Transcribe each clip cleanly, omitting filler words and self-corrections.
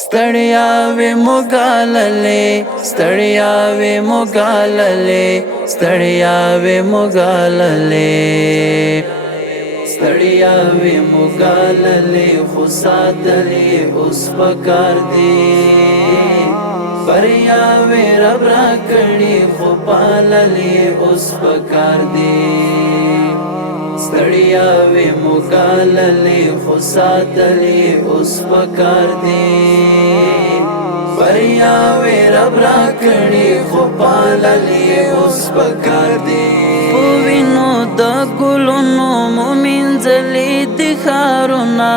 ستړیا وې موګاللې ستړیا وې موګاللې ستړیا وې موګاللې ستړیا وې موګاللې خو ساتلې اوس پکار دی بریا وې رب را کړې خو پاللې اوس پکار دی ستړیا وې موګاللې خو ساتلې اوس پکار دی بریا وې رب را کړې خو پاللې اوس پکار دی وینو د ګلونو مومنځلې د ښارونه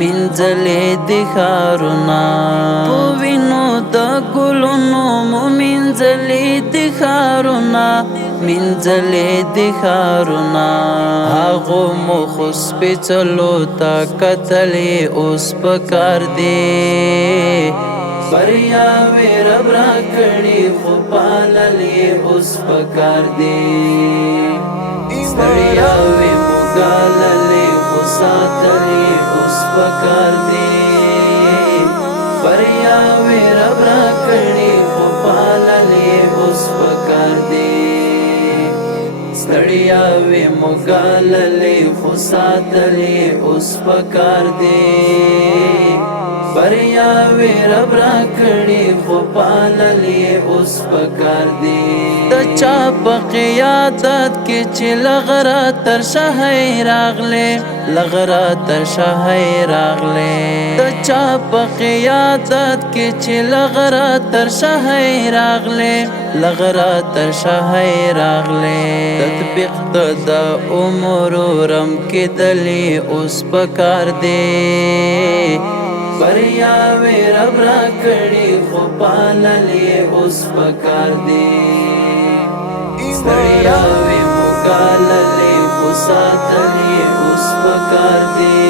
منځلې د ښارونه وینو د ګلونو مومنځلې د ښارونه منځلې د ښارونه هغو مو خو سپېڅلو ته کتلې اوس پکار دی بریا وې رب را کړې خو پاللې اوس پکار دی ستړیا وې موګاللې خو ساتلې اوس پکار دی بریا وې رب را کړې خو پاللې اوس پکار دی ستړیا وې موګاللې خو ساتلې اوس پکار دی بریا وې رب را کړې خو پاللې اوس پکار دی د چا په قیادت کې چې لغره تر شاهی راغلې لغره تر شاهی راغلې د چا په قیادت کې چې لغره تر شاهی راغلې لغره تر شاهی راغلې تطبیق د امور رم کې دلې اوس پکار دی بریا وې رب را کړې خو پاللې اوس پکار دی ستړیا وې موګاللې خو ساتلې اوس پکار دی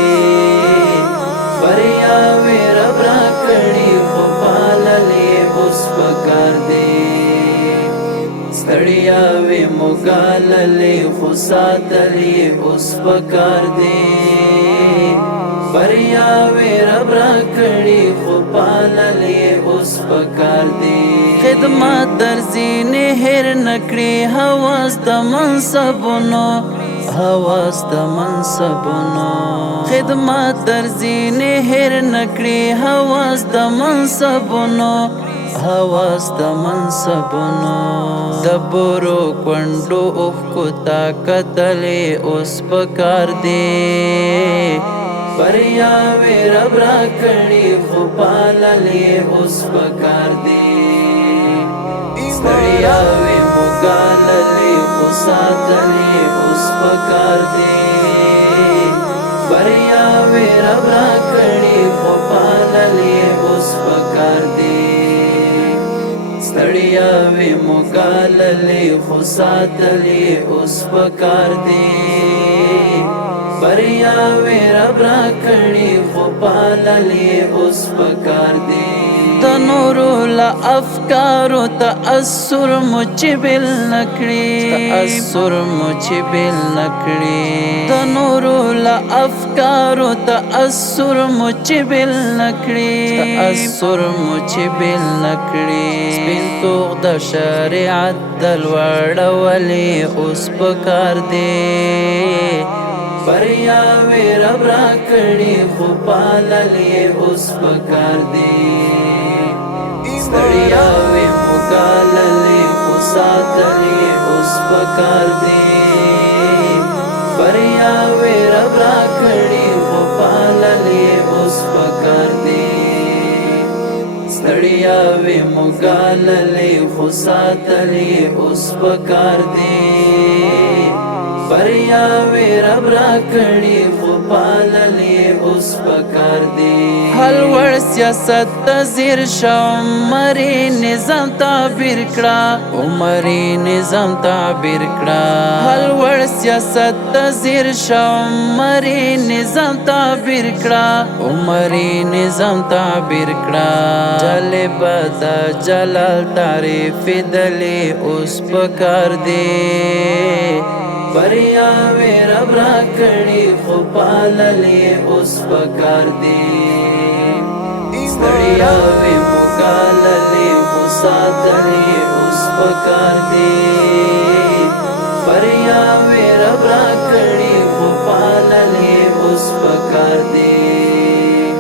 بریا وې رب را کړې خو پاللې اوس پکار دی ستړیا وې موګاللې خو ساتلې اوس پکار دی بریا وې رب را کړې خو پاللې اوس پکار دی خدمت درځینې هېر نکړې حواس د منصبونو حواس د منصبونو خدمت درځینې هېر نکړې حواس د منصبونو حواس د منصبونو د بورو کونډو اوښکو ته کتلې اوس پکار دی بریا وې رب را کړې خو پاللې اوس پکار دی ستړیا وې موګاللې خو ساتلې اوس پکار دی بریا وې رب را کړې خو پاللې اوس پکار دی ستړیا وې موګاللې خو ساتلې اوس پکار دی بریا وې رب را کړې خو پاللې اوس پکار دی د نورو له افکارو تأثر مو چې بل نکړي تأثر مو چې بل نکړي د نورو له افکارو تأثر مو چې بل نکړي تأثر مو چې بل نکړي سپین توغ د شریعت د لوړولې اوس پکار دی بریا وې رب را کړې خو پاللې اوس پکار دی ستړیا وې موګاللې خو ساتلې اوس پکار دی بریا وې رب را کړې خو پاللې اوس پکار دی ستړیا وې موګاللې خو ساتلې اوس پکار دی بریا وې رب را کړې خو پاللې اوس پکار دی حل ور سیاست تزیر شم مری نظام تعبیر کړه عمرې نظام تعبیر کړه حل ور سیاست تزیر شم مری نظام تعبیر کړه عمرې نظام تعبیر کړه جالب د جلال تعریف دلې اوس پکار دی بریا وې رب را کړې خو پاللې اوس پکار دی ستړیا بریاوی مگاللی خساتلی اس پکار دی بریاوی رب را کڑی خپاللی اس پکار دی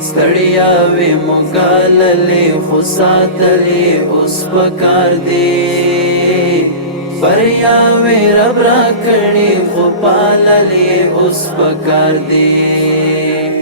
ستڑیاوی مگاللی خساتلی اس پکار دی بریاوی رب را کڑی خپاللی اس پکار دی